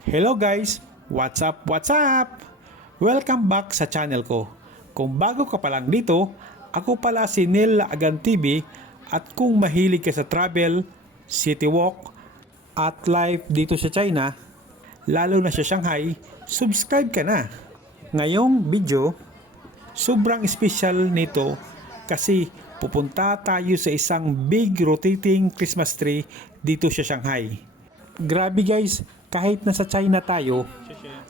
Hello guys! What's up? What's up? Welcome back sa channel ko. Kung bago ka pa lang dito, ako pala si Neil Laagan TV at kung mahilig ka sa travel, city walk at life dito sa China, lalo na sa Shanghai, subscribe ka na. Ngayong video, sobrang special nito kasi pupunta tayo sa isang big rotating Christmas tree dito sa Shanghai. Grabe guys, kahit nasa China tayo,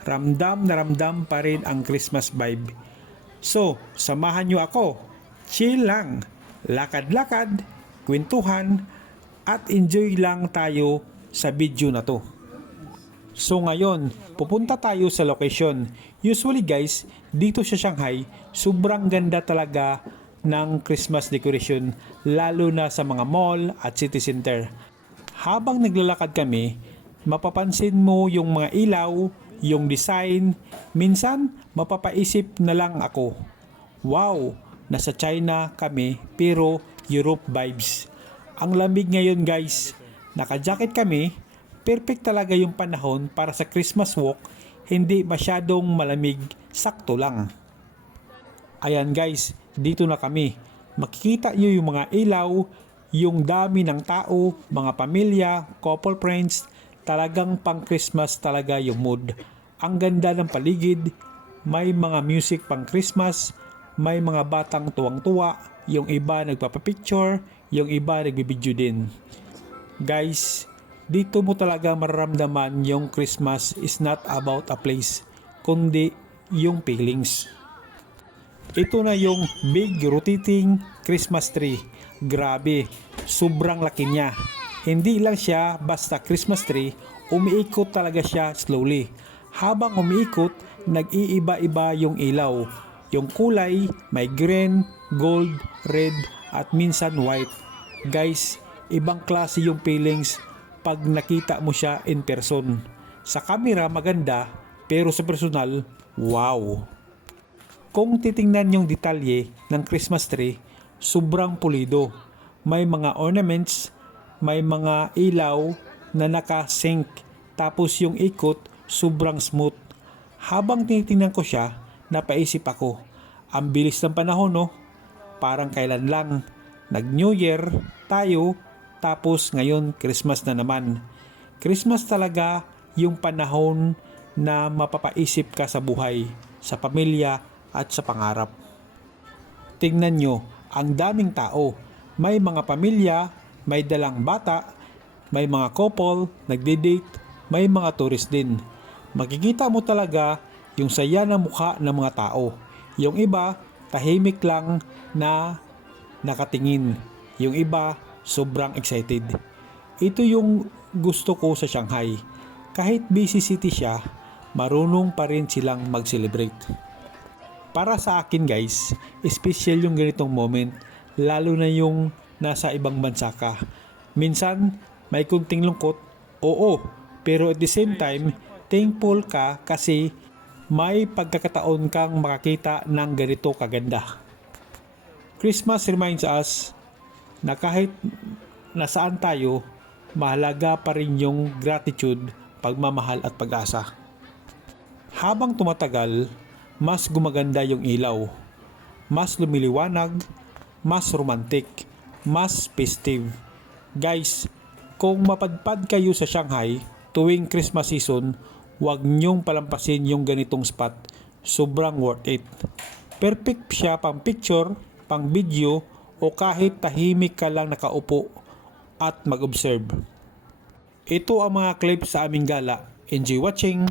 ramdam na ramdam pa rin ang Christmas vibe. So, samahan nyo ako. Chill lang, lakad-lakad, kwentuhan, at enjoy lang tayo sa video na to. So ngayon, pupunta tayo sa location. Usually guys, dito sa Shanghai, sobrang ganda talaga ng Christmas decoration, lalo na sa mga mall at city center. Habang naglalakad kami, mapapansin mo yung mga ilaw, yung design, minsan mapapaisip na lang ako, wow, nasa China kami pero Europe vibes. Ang lamig ngayon guys, naka-jacket kami, perfect talaga yung panahon para sa Christmas walk, hindi masyadong malamig, sakto lang. Ayan guys, dito na kami. Makikita nyo yung mga ilaw, yung dami ng tao, mga pamilya, couple friends, talagang pang Christmas talaga yung mood. Ang ganda ng paligid, may mga music pang Christmas, may mga batang tuwang-tuwa, yung iba nagpapapicture, yung iba nagbibideo din. Guys, dito mo talaga mararamdaman yung Christmas is not about a place, kundi yung feelings. Ito na yung big rotating Christmas tree. Grabe, sobrang laki niya. Hindi lang siya basta Christmas tree, umiikot talaga siya slowly. Habang umiikot, nag-iiba-iba yung ilaw. Yung kulay, may green, gold, red, at minsan white. Guys, ibang klase yung feelings pag nakita mo siya in person. Sa camera maganda, pero sa personal, wow! Kung titingnan yung detalye ng Christmas tree, sobrang pulido. May mga ornaments, may mga ilaw na naka-sync, tapos yung ikot sobrang smooth. Habang tinitingnan ko siya, napaisip ako, ang bilis ng panahon no? Parang kailan lang, nag-New Year tayo, tapos ngayon Christmas na naman. Christmas talaga yung panahon na mapapaisip ka sa buhay, sa pamilya, at sa pangarap. Tingnan nyo, ang daming tao. May mga pamilya, may dalang bata, may mga couple, nagde-date, may mga tourist din. Makikita mo talaga yung saya ng mukha ng mga tao. Yung iba, tahimik lang na nakatingin. Yung iba, sobrang excited. Ito yung gusto ko sa Shanghai. Kahit busy city siya, marunong pa rin silang mag-celebrate. Para sa akin guys, special yung ganitong moment, lalo na yung nasa ibang bansa ka. Minsan, may kunting lungkot, oo, pero at the same time, thankful ka kasi may pagkakataon kang makakita ng ganito kaganda. Christmas reminds us na kahit nasaan tayo, mahalaga pa rin yung gratitude, pagmamahal at pag-asa. Habang tumatagal, mas gumaganda yung ilaw, mas lumiliwanag, mas romantic, mas festive. Guys, kung mapadpad kayo sa Shanghai tuwing Christmas season, huwag nyong palampasin yung ganitong spot. Sobrang worth it. Perfect siya pang picture, pang video, o kahit tahimik ka lang nakaupo at mag-observe. Ito ang mga clips sa aming gala. Enjoy watching!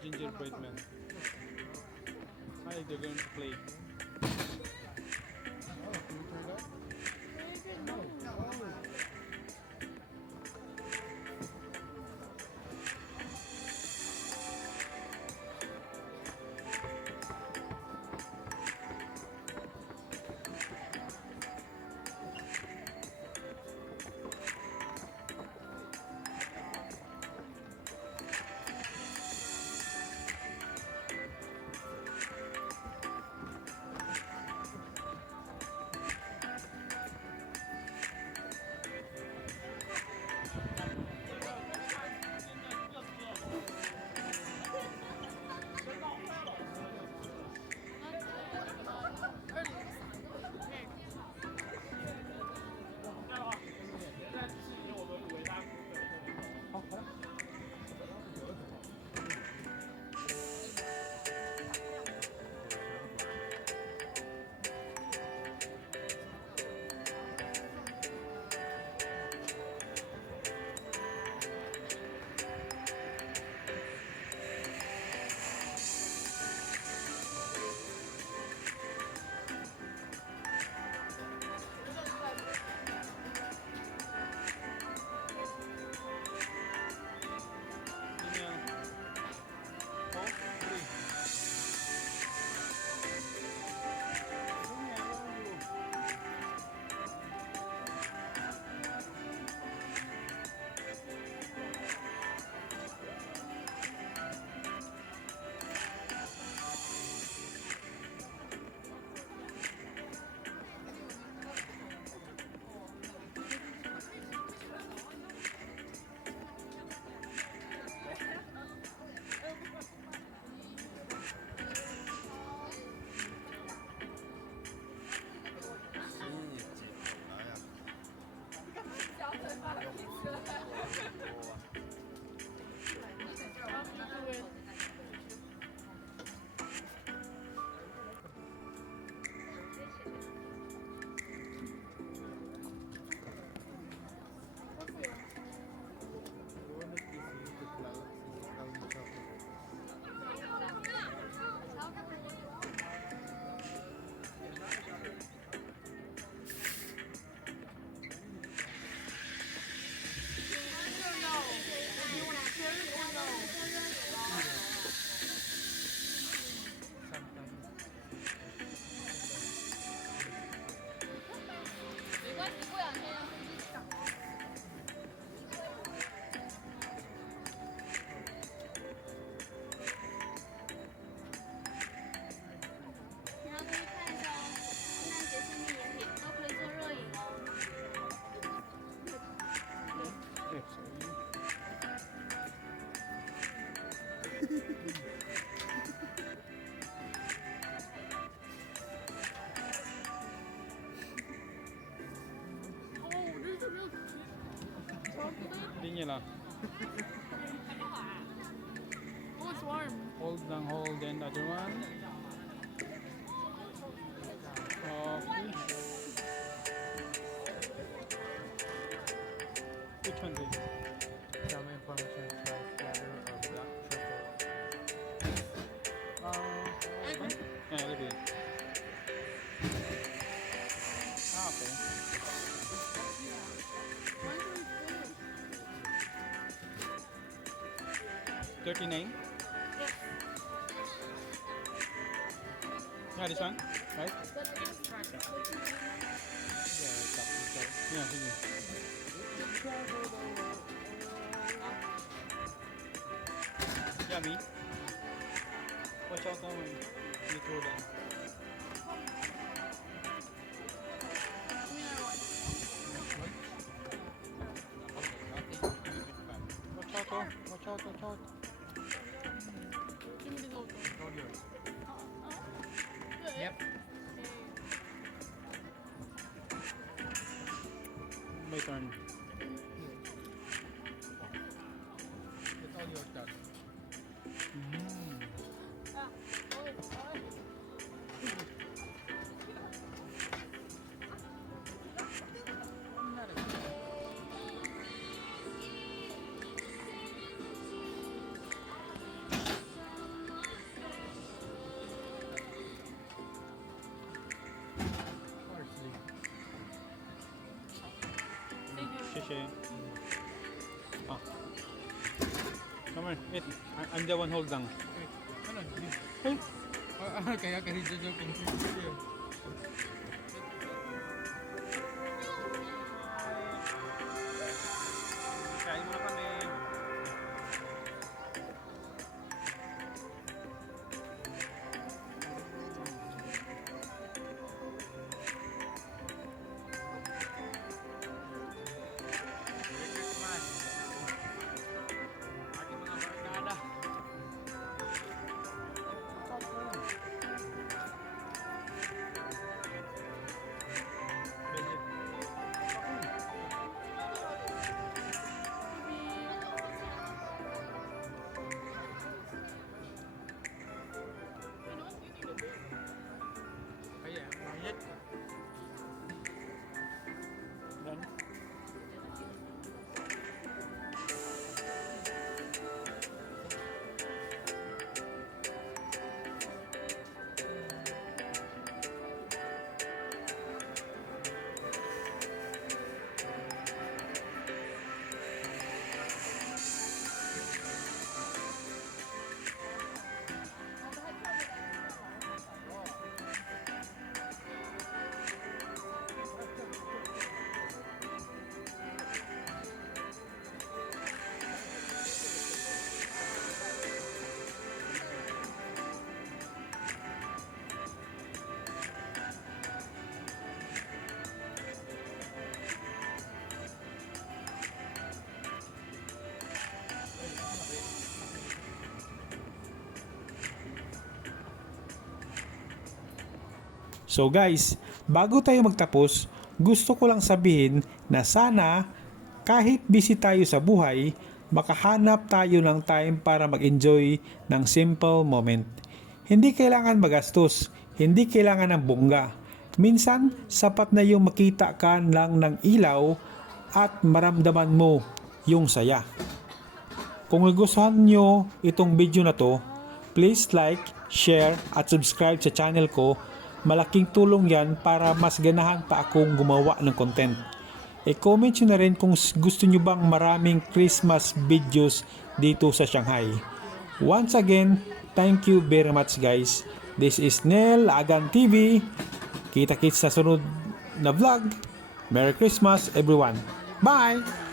Gingerbread man. Hi, they're going to play. 然后可以看一下圣诞节限定饮品，都可以做热饮哦。哦，我这是没有吃。Hindi lang. Oh, it's warm. Hold lang, hold. Then other one. Okay. Which one is? Salmon function tri-flavor or black truffle. Yeah, look at it. Okay. $39? Yeah, this one? Right? Yeah, sige. Yummy. Watch out naman. Hindi ko lang. Watch out, oh. Watch out, watch out. Give me the gold one. All yours. Good. Yep. My turn. It's all yours, Dad. Ah, oh, oh. Parsley. Thank you. Shishay. Ah. Come on, eat. I'm the one hold lang. Ano? Hey. Kaya kasi jojoking siya. Kain muna kami. Merry Christmas. Aking mga barkada. Kaya, bayad ka. Done. So guys, bago tayo magtapos, gusto ko lang sabihin na sana kahit busy tayo sa buhay, makahanap tayo ng time para mag-enjoy ng simple moment. Hindi kailangan magastos, hindi kailangan ng bongga. Minsan, sapat na yung makita ka lang ng ilaw at maramdaman mo yung saya. Kung nagustuhan nyo itong video na to, please like, share at subscribe sa channel ko. Malaking tulong yan para mas ganahan pa akong gumawa ng content. E-comment nyo na rin kung gusto nyo bang maraming Christmas videos dito sa Shanghai. Once again, thank you very much guys. This is Nel Agan TV. Kita-kits sa sunod na vlog. Merry Christmas everyone. Bye!